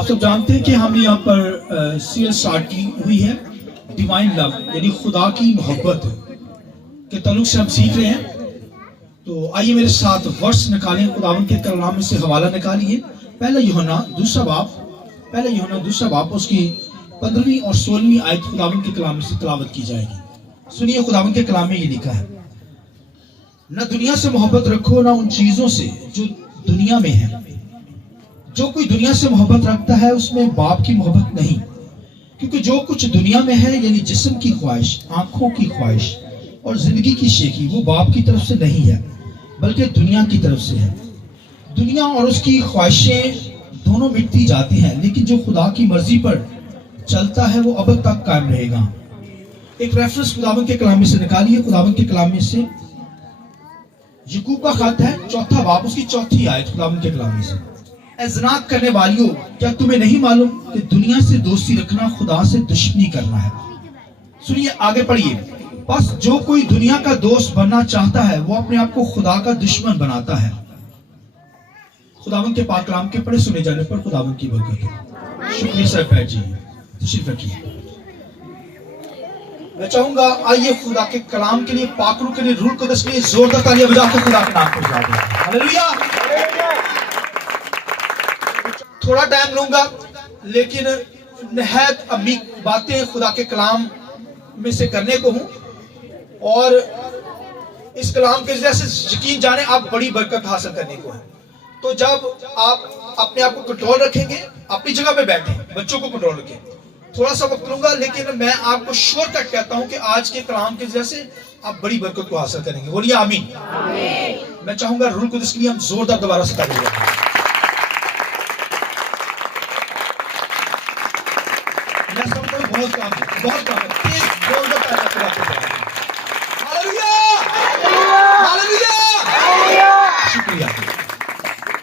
آپ سب جانتے ہیں کہ ہم نے یہاں پر سیریل سٹارٹ کی ہوئی ہے ڈیوائن لو، یعنی خدا کی محبت کے تعلق سے ہم سیکھ رہے ہیں. تو آئیے میرے ساتھ ورس نکالیں، خداوند کے کلام میں سے حوالہ نکالیے. پہلا یوحنا دوسرا باپ اس کی 15ویں اور 16ویں آیت خداوند کے کلام میں سے تلاوت کی جائے گی. سنیے، خداوند کے کلام میں یہ لکھا ہے، نہ دنیا سے محبت رکھو، نہ ان چیزوں سے جو دنیا میں ہے. جو کوئی دنیا سے محبت رکھتا ہے اس میں باپ کی محبت نہیں، کیونکہ جو کچھ دنیا میں ہے یعنی جسم کی خواہش، آنکھوں کی خواہش اور زندگی کی شیخی، وہ باپ کی طرف سے نہیں ہے بلکہ دنیا کی طرف سے ہے. دنیا اور اس کی خواہشیں دونوں مٹتی جاتی ہیں، لیکن جو خدا کی مرضی پر چلتا ہے وہ ابد تک قائم رہے گا. ایک ریفرنس خداوند کے کلام میں سے نکالیے. خداوند کے کلام میں سے یعقوب کا خط ہے، 4 باب اس کی 4 آیت خداوند کے کلام میں سے، اے زنا کرنے والیوں، کیا تمہیں نہیں معلوم کہ دنیا سے دوستی رکھنا خدا سے دشمنی کرنا ہے. سنیے، آگے پڑھیے. بس جو کوئی دنیا کا دوست بننا چاہتا ہے وہ اپنے آپ کو خدا کا دشمن بناتا ہے. خداوند کے پاک کلام کے پڑھے سنے جانے پر خداوند کی برکت ہو. شکریہ سر، بیٹھ جائیے، تشریف رکھیے. میں چاہوں گا آئیے خدا کے کلام کے لیے، پاک روح کے لیے، روح القدس کے لیے زوردار تالیاں بجا کے خدا کے نام کو بجا دیں. ہاللیلویا. تھوڑا ٹائم لوں گا لیکن نہایت عمیق باتیں خدا کے کلام میں سے کرنے کو ہوں، اور اس کلام کے ذریعے سے یقین جانے آپ بڑی برکت حاصل کرنے کو ہیں. تو جب آپ اپنے آپ کو کنٹرول رکھیں گے، اپنی جگہ پہ بیٹھیں، بچوں کو کنٹرول رکھیں. تھوڑا سا وقت لوں گا لیکن میں آپ کو شور تک کہتا ہوں کہ آج کے کلام کے ذریعے سے آپ بڑی برکت کو حاصل کریں گے. بولیے آمین. میں چاہوں گا روح القدس کے لیے ہم زوردار دوبارہ سے تعریف کریں. بہت کام ہے. تیز زوردار تعریف کریں. ہاللیلویا. شکریہ.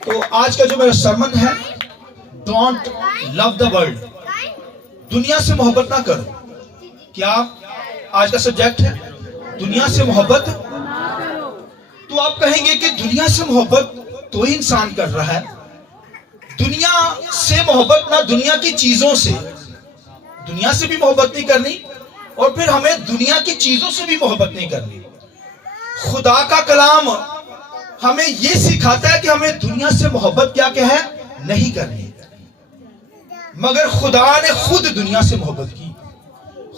تو آج کا جو میرا سرمن ہے، ڈونٹ لو دا ورلڈ، دنیا سے محبت نہ کرو. کیا آج کا سبجیکٹ ہے دنیا سے محبت؟ تو آپ کہیں گے کہ دنیا سے محبت تو ہی انسان کر رہا ہے. دنیا سے محبت نہ، دنیا کی چیزوں سے. دنیا سے بھی محبت نہیں کرنی اور پھر ہمیں دنیا کی چیزوں سے بھی محبت نہیں کرنی. خدا کا کلام ہمیں یہ سکھاتا ہے کہ ہمیں دنیا سے محبت کیا ہے نہیں کرنی. مگر خدا نے خود دنیا سے محبت کی.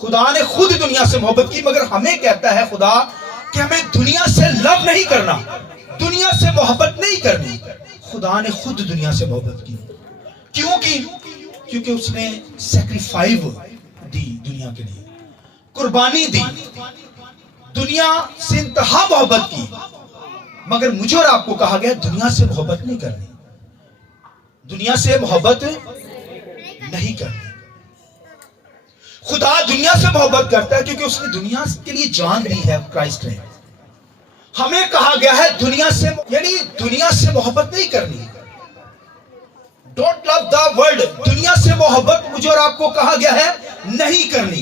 خدا نے خود دنیا سے محبت کی، مگر ہمیں کہتا ہے خدا کہ ہمیں دنیا سے لو نہیں کرنا، دنیا سے محبت نہیں کرنی. خدا نے خود دنیا سے محبت کی. کیوں کی؟ کیونکہ اس نے سیکریفائیو دی، دنیا کے لیے قربانی دی، دنیا سے انتہا محبت کی. مگر مجھے اور آپ کو کہا گیا دنیا سے محبت نہیں کرنی، دنیا سے محبت نہیں کرنی. خدا دنیا سے محبت کرتا ہے کیونکہ اس نے دنیا کے لیے جان دی ہے کرائسٹ نے. ہمیں کہا گیا ہے دنیا سے، یعنی دنیا سے محبت نہیں کرنی. ڈونٹ لو دا ورلڈ، دنیا سے محبت مجھے اور آپ کو کہا گیا ہے نہیں کرنی.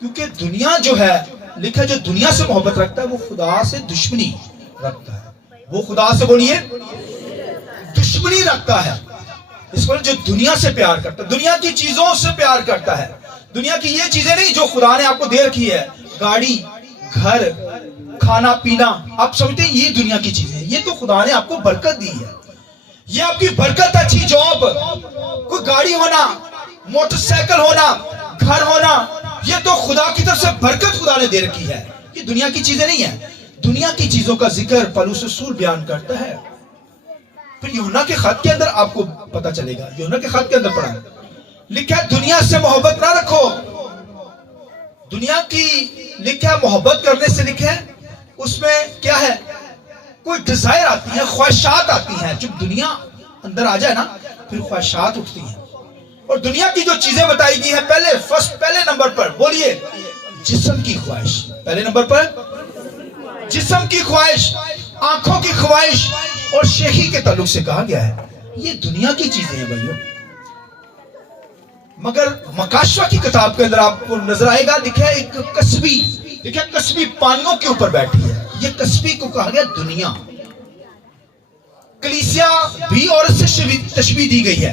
کیونکہ دنیا جو ہے، لکھا جو دنیا سے محبت رکھتا ہے وہ خدا سے دشمنی رکھتا ہے. وہ خدا سے بولیے دشمنی رکھتا ہے. اس پر جو دنیا سے پیار کرتا ہے، دنیا کی چیزوں سے پیار کرتا ہے. دنیا کی یہ چیزیں نہیں جو خدا نے آپ کو دے رکھی ہے، گاڑی، گھر، کھانا پینا. آپ سمجھتے ہیں یہ دنیا کی چیزیں ہیں؟ یہ تو خدا نے آپ کو برکت دی ہے. یہ آپ کی برکت، اچھی جاب، کوئی گاڑی ہونا، موٹر سائیکل ہونا، گھر ہونا، یہ تو خدا کی طرف سے برکت خدا نے دے رکھی ہے. یہ دنیا کی چیزیں نہیں ہیں. دنیا کی چیزوں کا ذکر پولس رسول بیان کرتا ہے. پھر یوحنا کے خط کے اندر آپ کو پتا چلے گا، یوحنا کے خط کے اندر پڑھا لکھا ہے دنیا سے محبت نہ رکھو. دنیا کی لکھا ہے محبت کرنے سے، لکھا ہے اس میں کیا ہے، کوئی ڈیزائر آتی ہے، خواہشات آتی ہیں. جب دنیا اندر آ جائے نا پھر خواہشات اٹھتی ہیں. اور دنیا کی جو چیزیں بتائی گئی ہیں، پہلے نمبر پر بولیے جسم کی خواہش. پہلے نمبر پر جسم کی خواہش، آنکھوں کی خواہش اور شیخی کے تعلق سے کہا گیا ہے یہ دنیا کی چیزیں ہیں بھائیو. مگر مکاشوہ کی کتاب کے اندر آپ کو نظر آئے گا، لکھا ہے ایک کسبی، لکھا ہے کسبی پانیوں کے اوپر بیٹھی ہے. یہ کسبی کو کہا گیا دنیا. کلیسیا بھی عورت سے تشبیہ دی گئی ہے.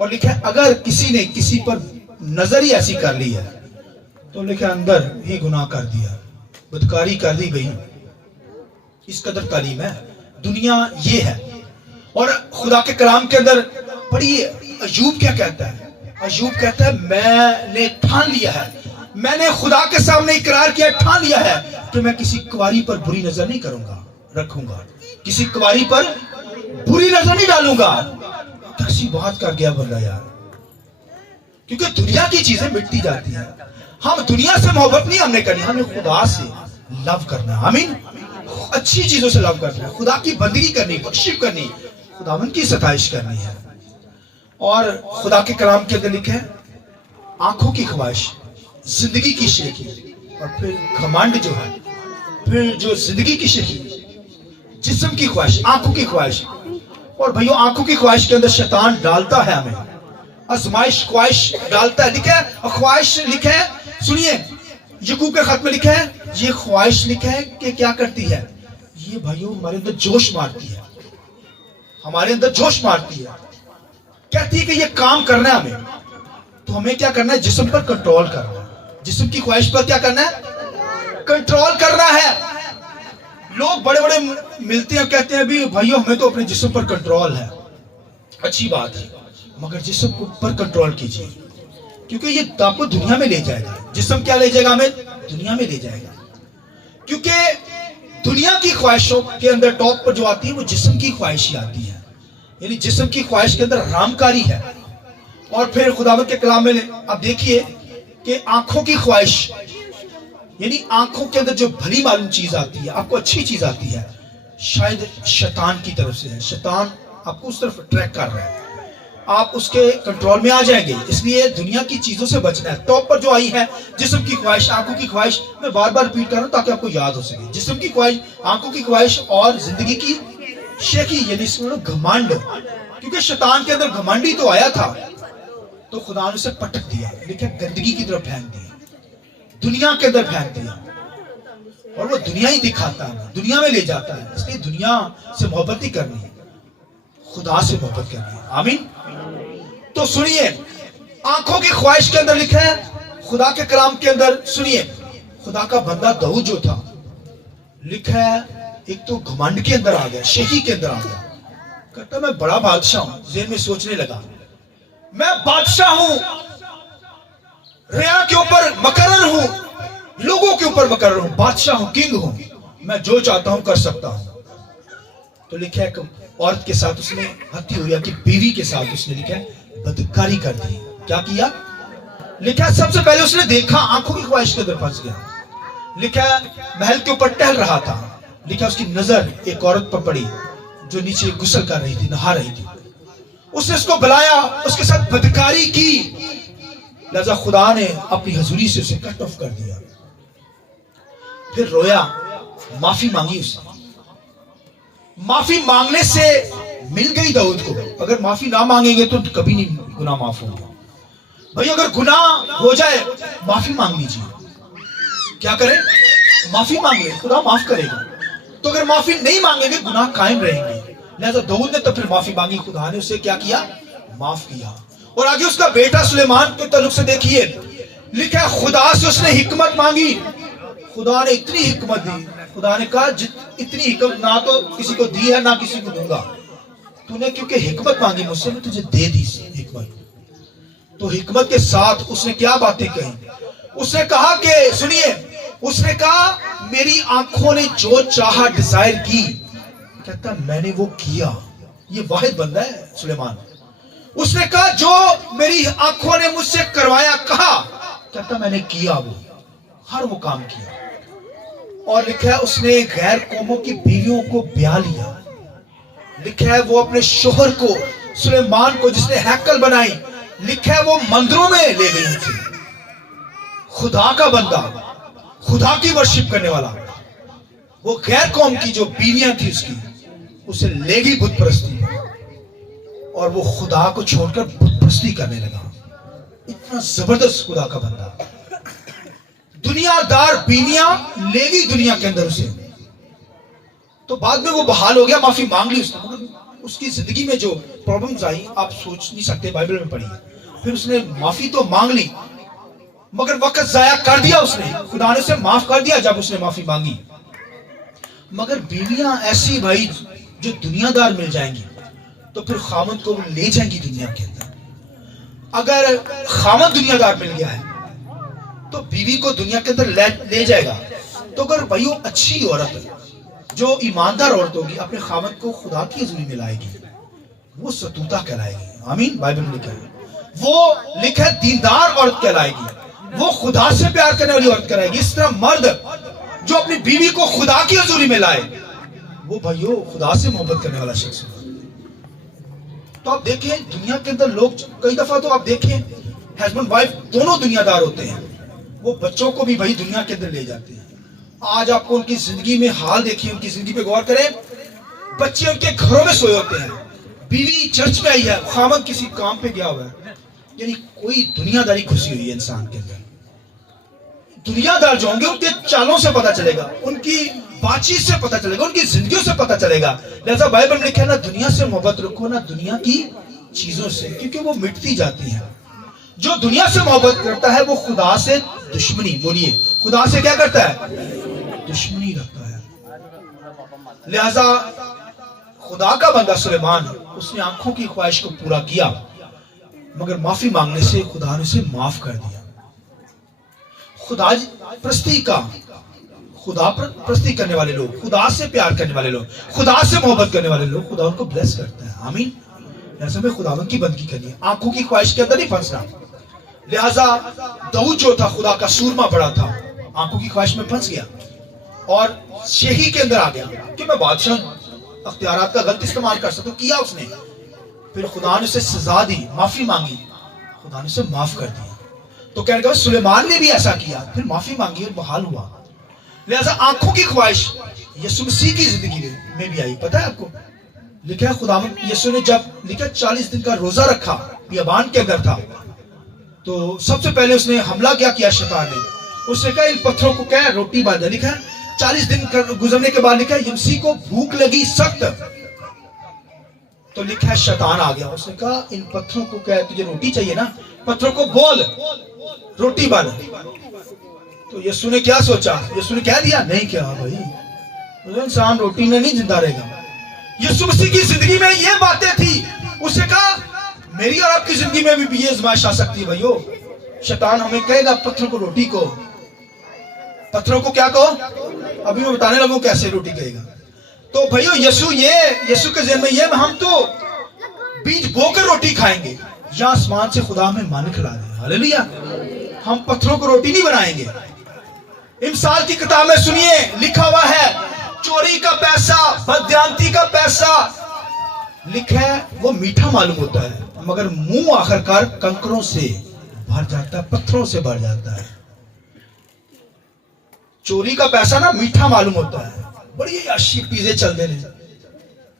اور لکھا ہے اگر کسی نے کسی پر نظر ہی ایسی کر لی ہے تو لکھا ہے اندر ہی گناہ کر دیا، بدکاری کر دی گئی. اس قدر تعلیم ہے. دنیا یہ ہے. اور خدا کے کلام کے اندر پڑھیے ایوب کیا کہتا ہے. ایوب کہتا ہے میں نے ٹھان لیا ہے، میں نے خدا کے سامنے اقرار کیا، ٹھان لیا ہے کہ میں کسی کنواری پر بری نظر نہیں کروں گا، رکھوں گا، کسی کنواری پر بری نظر نہیں ڈالوں گا. کیسی بات کر گیا بندہ یار. کیونکہ دنیا کی چیزیں مٹتی جاتی ہیں. ہم دنیا سے محبت نہیں ہم نے کرنی، ہمیں خدا سے لو کرنا ہے. آمین. اچھی چیزوں سے لو کرنا ہے، خدا کی بندگی کرنی، بخشش کرنی، خداوند کی ستائش کرنی ہے. اور خدا کے کلام کے اندر لکھا ہے آنکھوں کی خواہش، زندگی کی شیخی، اور پھر گھمنڈ جو ہے، پھر جو زندگی کی شیخی، جسم کی خواہش، آنکھوں کی خواہش. اور بھائیو آنکھوں کی خواہش کے اندر شیطان ڈالتا ہے ہمیں، آزمائش خواہش ڈالتا ہے. لکھا ہے خواہش، لکھا ہے سنیے یعقوب کے خط میں لکھا ہے یہ خواہش لکھا ہے کہ کیا کرتی ہے، یہ بھائیو ہمارے اندر جوش مارتی ہے، ہمارے اندر جوش مارتی ہے. کہتی ہے کہ یہ کام کرنا ہے ہمیں، تو ہمیں کیا کرنا ہے، جسم پر کنٹرول کرنا ہے. جسم کی خواہش پر کیا کرنا ہے، کنٹرول کرنا ہے. لوگ بڑے بڑے ملتے ہیں کہتے ہیں بھی بھائیو ہمیں تو اپنے جسم پر کنٹرول ہے. اچھی بات ہے، مگر جسم پر کنٹرول کیجیے، کیونکہ یہ آپ کو دنیا میں لے جائے گا. جسم کیا لے جائے گا، ہمیں دنیا میں لے جائے گا. کیونکہ دنیا کی خواہشوں کے اندر ٹاپ پر جو آتی ہے وہ جسم کی خواہش ہی آتی ہے. یعنی جسم کی خواہش کے اندر حرام کاری ہے. اور پھر خداوند کے کلام میں اب دیکھیے کہ آنکھوں کی خواہش، یعنی آنکھوں کے اندر جو بھلی معلوم چیز آتی ہے، آپ کو اچھی چیز آتی ہے، شاید شیطان کی طرف سے ہے. شیطان آپ کو اس طرف ٹریک کر رہا ہے، آپ اس کے کنٹرول میں آ جائیں گے. اس لیے دنیا کی چیزوں سے بچنا ہے. ٹاپ پر جو آئی ہے جسم کی خواہش، آنکھوں کی خواہش، میں بار بار ریپیٹ کر رہا ہوں تاکہ آپ کو یاد ہو سکے. جسم کی خواہش، آنکھوں کی خواہش اور زندگی کی شیخی، یعنی اس میں گھمنڈ. کیونکہ شیطان کے اندر گھمنڈ ہی تو آیا تھا تو خدا نے اسے پٹک دیا، لیکن گندگی کی طرف پھینک دیا، دنیا کے اندر پھینک دیا. اور وہ دنیا ہی دکھاتا ہے، دنیا میں لے جاتا ہے. اس لیے دنیا سے محبت نہیں کرنی ہے، خدا سے محبت کرنی ہے. آمین. تو سنیے آنکھوں کی خواہش کے اندر لکھا ہے خدا کے کلام کے اندر. سنیے خدا کا بندہ داؤد جو تھا، لکھا ہے ایک تو گھمنڈ کے اندر آ گیا، شیخی کے اندر آ گیا. کہتا میں بڑا بادشاہ ہوں. ذہن میں سوچنے لگا میں بادشاہ ہوں، ریا کے اوپر مقرر ہوں، لوگوں کے اوپر مقرر ہوں، بادشاہ ہوں، کنگ ہوں، میں جو چاہتا ہوں کر سکتا ہوں. تو لکھا ہے کہ عورت کے ساتھ اس نے حتی اوریا کی بیوی کے ساتھ اس نے لکھا ہے بدکاری کر دی. کیا کیا؟ لکھا ہے سب سے پہلے اس نے دیکھا، آنکھوں کی خواہش کے اندر پھنس گیا. لکھا ہے محل کے اوپر ٹہل رہا تھا، لکھا اس کی نظر ایک عورت پر پڑی جو نیچے غسل کر رہی تھی، نہا رہی تھی. اس نے اس کو بلایا، اس کے ساتھ بدکاری کی، لہذا خدا نے اپنی حضوری سے اسے کٹ آف کر دیا. پھر رویا، معافی مانگی. اس نے معافی مانگنے سے مل گئی داؤد کو. اگر معافی نہ مانگیں گے تو کبھی نہیں گناہ معاف ہوگا. بھائی اگر گناہ ہو جائے معافی مانگ لیجیے. کیا کریں؟ معافی مانگ لیں، خدا معاف کرے گا. تو اگر معافی نہیں مانگیں گے گناہ قائم رہیں گے. لہذا داؤد نے تو پھر معافی مانگی، خدا نے اسے کیا کیا؟ معاف کیا. اور آگے اس کا بیٹا سلیمان کے تعلق سے دیکھیے، لکھا ہے خدا سے اس نے حکمت مانگی. خدا نے اتنی حکمت دی. خدا نے کہا اتنی حکمت نہ تو کسی کو دی ہے نہ کسی کو دوں گا. تو نے کیونکہ حکمت مانگی مجھ سے، میں تجھے دے دی حکمت. تو حکمت کے ساتھ اس نے کیا باتیں کہیں؟ اس نے کہا کہ سنیے، اس نے کہا میری آنکھوں نے جو چاہا ڈیزائر کی، کہتا میں نے وہ کیا. یہ واحد بندہ ہے سلیمان. اس نے کہا جو میری آنکھوں نے مجھ سے کروایا کہا، کہتا میں نے کیا، وہ ہر وہ کام کیا. اور لکھا ہے اس نے غیر قوموں کی بیویوں کو بیاہ لیا. لکھا ہے وہ اپنے شوہر کو، سلیمان کو جس نے ہیکل بنائی، لکھا ہے وہ مندروں میں لے گئی تھی. خدا کا بندہ، خدا کی ورشپ کرنے والا، وہ غیر قوم کی جو بیویاں تھی اس کی، اسے لے گئی بت پرستی میں، اور وہ خدا کو چھوڑ کر بت پرستی کرنے لگا. اتنا زبردست خدا کا بندہ. دنیا دار بیویاں لے گئی دنیا کے اندر اسے. تو بعد میں وہ بحال ہو گیا، معافی مانگ لی اس نے، اس کی زندگی میں جو پرابلمز آئی آپ سوچ نہیں سکتے, بائبل میں پڑھی. پھر اس نے معافی تو مانگ لی مگر وقت ضائع کر دیا اس نے. خدا نے اسے معاف کر دیا جب اس نے معافی مانگی. مگر بیویاں ایسی بھائی جو دنیا دار مل جائیں گی تو پھر خامد کو لے جائیں گی دنیا کے اندر. اگر خامد دنیا دار مل گیا ہے تو بیوی کو دنیا کے اندر لے جائے گا. تو اگر بھائی وہ اچھی عورت جو ایماندار عورت ہوگی اپنے خامد کو خدا کی حضوری میں لائے گی, وہ ستوتا کہلائے گی. آمین. بائبل میں لکھا ہے, وہ لکھا ہے دیندار عورت کہلائے گی, وہ خدا سے پیار کرنے والی عورت کہلائے گی. اس طرح مرد جو اپنی بیوی کو خدا کی حضوری میں لائے وہ بھائیو خدا سے محبت کرنے والا شخص ہے. تو آپ دیکھیں دنیا کے اندر لوگ کئی دفعہ تو آپ دیکھیں ہسبینڈ وائف دونوں دنیا دار ہوتے ہیں, وہ بچوں کو بھی بھائی دنیا کے اندر لے جاتے ہیں. آج آپ کو ان کی زندگی میں حال دیکھیں, ان کی زندگی پہ غور کریں. بچے ان کے گھروں میں سوئے ہوتے ہیں, بیوی چرچ میں آئی ہے, خامد کسی کام پہ گیا ہوا ہے. یعنی کوئی دنیا داری گھسی ہوئی ہے انسان کے اندر. دنیا دار جو ہوں گے ان کے چالوں سے پتا چلے گا, ان کی بات چیت سے پتا چلے گا, ان کی زندگیوں سے پتا چلے گا. لہذا بائبل میں لکھا ہے نہ دنیا سے محبت رکھو نہ دنیا کی چیزوں سے, کیونکہ وہ مٹتی جاتی ہیں. جو دنیا سے محبت کرتا ہے وہ خدا سے دشمنی, بولیے خدا سے کیا کرتا ہے, دشمنی رکھتا ہے. لہذا خدا کا بندہ سلیمان, اس نے آنکھوں کی خواہش کو پورا کیا مگر معافی مانگنے سے خدا نے اسے معاف کر دیا. خدا پرستی کرنے والے لوگ, خدا سے پیار کرنے والے لوگ, خدا سے محبت کرنے والے لوگ, خدا ان کو بلیس کرتا ہے. آمین. لہذا میں خداوند کی بندگی کرنی ہے, آنکھوں کی خواہش کے اندر نہیں پھنسنا. لہذا داؤد جو تھا خدا کا سورما بڑا تھا, آنکھوں کی خواہش میں پھنس گیا اور شہی کے اندر آ گیا کہ میں بادشاہ اختیارات کا غلط استعمال کر سکتا ہوں. کیا اس نے, پھر خدا نے اسے سزا دی, معافی مانگی, خدا نے اسے معاف کر دیا. تو کہنے کا سلیمان نے بھی ایسا کیا, پھر معافی مانگی اور بحال ہوا. لہذا آنکھوں کی خواہش یسوع مسیح کی زندگی میں بھی آئی. پتہ ہے آپ کو لکھا ہے خداوند یسوع نے جب لکھا 40 دن کا روزہ رکھا, بیابان کے اندر تھا, تو سب سے پہلے اس نے حملہ کیا شیطان نے. اس نے کہا ان پتھروں کو کیا روٹی باندھ. لکھا ہے 40 دن گزرنے کے بعد لکھا ہے مسیح کو بھوک لگی سخت, تو لکھا ہے شیطان آ گیا. اس نے کہا ان پتھروں کو کیا, تجھے روٹی چاہیے نا, پتھروں کو بول روٹی بن. تو یسوع نے کیا سوچا, یسوع نے کہہ دیا نہیں, کیا بھائی انسان روٹی میں نہیں زندہ رہے گا. یسوع مسیح کی زندگی میں یہ باتیں تھی. اس نے کہا میری اور آپ کی زندگی میں بھی یہ آزمائش آ سکتی ہے بھائیو. شیطان ہمیں کہے گا پتھروں کو روٹی کو, پتھروں کو کیا کہو, ابھی میں بتانے لگوں کیسے روٹی کہے گا. تو بھائیو یسوع کے ذہن میں یہ ہم تو بیج بو کر روٹی کھائیں گے یا آسمان سے خدا ہمیں مان کھلا دے. ہاللیلویا. ہم پتھروں کو روٹی نہیں بنائیں گے. امثال کی کتاب میں سنیے لکھا ہوا ہے چوری کا پیسہ, بددیانتی کا پیسہ, لکھا ہے وہ میٹھا معلوم ہوتا ہے مگر منہ آخرکار کنکروں سے بھر جاتا ہے, پتھروں سے بھر جاتا ہے. چوری کا پیسہ نا میٹھا معلوم ہوتا ہے, بڑی عشی پیزے چل دے رہے,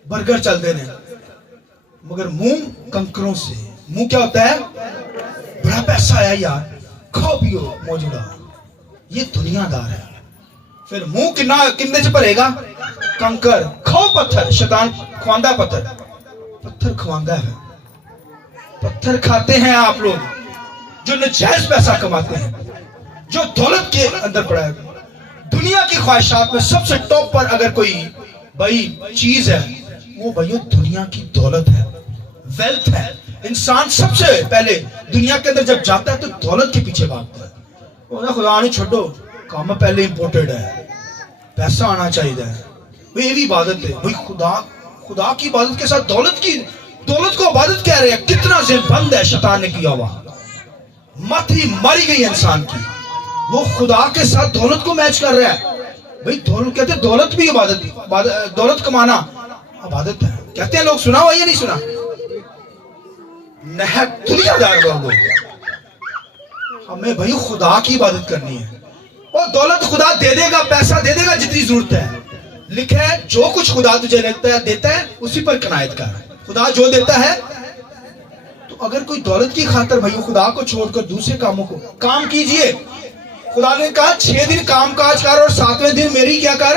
برگر چل دے رہے, مگر منہ کنکروں سے. منہ کیا ہوتا ہے, بڑا پیسہ آیا یار, کھاؤ پیو موجودہ, یہ دنیا دار ہے. پھر منہ کنے سے بھرے گا, کنکر, کھاؤ پتھر. شیطان کھواندا پتھر, پتھر کھواندا ہے. پتھر کھاتے ہیں آپ لوگ جو نجائز پیسہ کماتے ہیں, جو دولت کے اندر پڑا ہے. دنیا کی خواہشات میں سب سے ٹاپ پر اگر کوئی بھائی چیز ہے وہ بھائیو دنیا کی دولت ہے, ویلتھ ہے. انسان سب سے پہلے دنیا کے اندر جب جاتا ہے تو دولت کے پیچھے بھاگتا ہے. خدا نہیں چھوڑو, کام پہلے امپورٹڈ ہے, پیسہ آنا چاہیے. یہ بھی عبادت ہے بھائی. خدا کی عبادت کے ساتھ دولت کو عبادت کہہ رہے ہیں. کتنا ذہن بند ہے شیطان نے کیا ہوا, مت ہی ماری گئی انسان کی. وہ خدا کے ساتھ دولت کو میچ کر رہا ہے. بھائی دولت کہتے ہیں, دولت بھی عبادت, دولت کمانا عبادت ہے کہتے ہیں لوگ. سنا ہوا یا نہیں سنا, دنیا دار لوگ. ہمیں بھائی خدا کی عبادت کرنی ہے, اور دولت خدا دے دے گا, پیسہ دے دے گا جتنی ضرورت ہے. لکھا ہے جو کچھ خدا تجھے دیتا ہے اسی پر قناعت کر. خدا جو دیتا ہے, تو اگر کوئی دولت کی خاطر بھائی خدا کو چھوڑ کر دوسرے کاموں کو کام کیجئے. خدا نے کہا 6 دن کام کاج کر اور 7ویں دن میری کیا کر.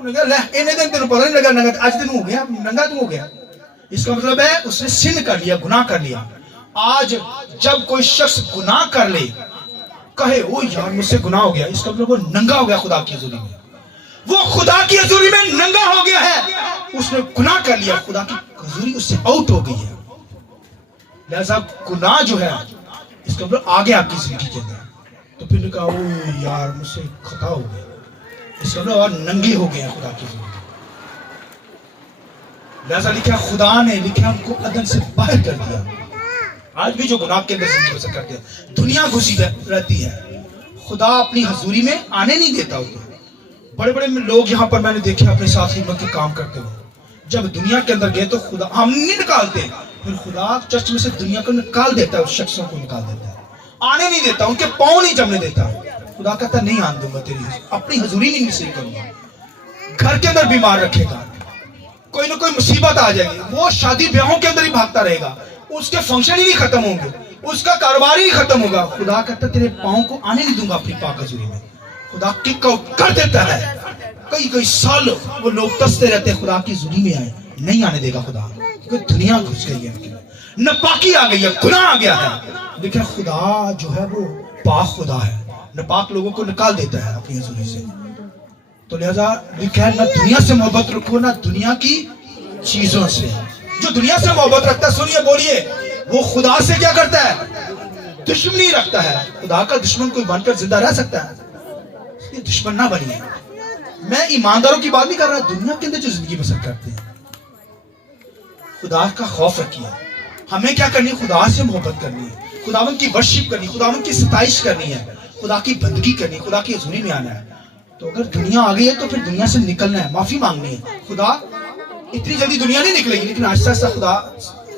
انہوں نے کہا انہیں دن تینوں پتہ نہیں لگا ننگا آج دن ہو گیا ننگا تو ہو گیا. اس کا مطلب ہے اس نے سن کر لیا, گناہ کر لیا. آج جب کوئی شخص گناہ کر لے کہے او یار مجھ سے گناہ ہو گیا, اس کا مطلب وہ ننگا ہو گیا خدا کی حضوری میں, وہ خدا کی حضوری میں ننگا ہو گیا ہے, اس نے گناہ کر لیا, خدا کی حضوری اس سے آؤٹ ہو گئی ہے. لہذا گناہ جو ہے اس کا مطلب آگے آپ کی زندگی کے اندر. تو پھر نے کہا او یار مجھ سے خطا ہو گیا, اس کا مطلب اور ننگے ہو گئے ہیں خدا کی حضوری. لہذا لکھا خدا نے لکھا ہم کو عدن سے باہر کر دیا. آج بھی جو گناہ کے اندر زندگی بسر کرتے ہیں, دنیا گھسی رہتی ہے, خدا اپنی حضوری میں آنے نہیں دیتا ہوتا. بڑے بڑے لوگ یہاں پر میں نے دیکھے اپنے ساتھ خدمت کے کام کرتے ہوئے, جب دنیا کے اندر گئے تو خدا ہم نہیں نکالتے, پھر خدا چرچ میں سے دنیا کو نکال دیتا ہے, اس شخصوں کو نکال دیتا ہے, آنے نہیں دیتا, ان کے پاؤں نہیں جمنے دیتا. خدا کہتا نہیں آن دوں گا تیری اپنی حضوری نہیں نصیب کروں گا. گھر کے اندر بیمار رکھے گا, کوئی نہ کوئی مصیبت آ جائے گی, وہ شادی بیاہوں کے اندر ہی بھاگتا رہے گا, اس کے فنکشن ہی نہیں ختم ہوں گے, اس کا کاروبار ہی ختم ہوگا. خدا کہتا تیرے پاؤں کو آنے نہیں دوں گا اپنی پاک حضوری میں. خدا کک آؤٹ کر دیتا ہے. کئی سال وہ لوگ تستے رہتے ہیں خدا کی حضوری میں آئے, نہیں آنے دے گا خدا, کیونکہ دنیا گھس گئی ہے, ناپاکی آ گئی ہے, گناہ آ گیا ہے. لیکن خدا جو ہے وہ پاک خدا ہے, ناپاک لوگوں کو نکال دیتا ہے اپنی حضوری سے. تو لہذا لکھا ہے نہ دنیا سے محبت رکھو نہ دنیا کی چیزوں سے. جو دنیا سے محبت رکھتا ہے, سنیے بولیے, وہ خدا سے کیا کرتا ہے؟ دشمنی رکھتا ہے. خدا کا دشمن کوئی بن کر زندہ رہ سکتا ہے؟ اس لیے دشمن نہ بنیے. میں ایمانداروں کی بات نہیں کر رہا, دنیا کے اندر جو زندگی بسر کرتے ہیں, خدا کا خوف رکھیے. ہمیں کیا کرنی ہے؟ خدا سے محبت کرنی ہے, خداوند کی ورشپ کرنی, خداوند کی ستائش کرنی ہے, خدا کی بندگی کرنی, خدا کی حضوری میں آنا ہے. تو اگر دنیا آ گئی ہے تو پھر دنیا سے نکلنا ہے, معافی مانگنی ہے. خدا اتنی جلدی دنیا نہیں نکلے گی, لیکن آہستہ آہستہ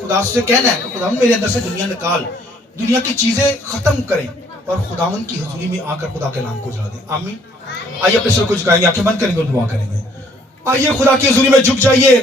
خدا سے کہنا ہے کہ خداوند میرے اندر سے دنیا نکال, دنیا کی چیزیں ختم کریں اور خداوند کی حضوری میں آ کر خدا کے نام کو اجلا دیں. آمین. آئیے اپنے سر کو جھکائیں گے, آنکھیں بند کریں گے اور دعا کریں گے. آئیے خدا کی حضوری میں جھک جائیے.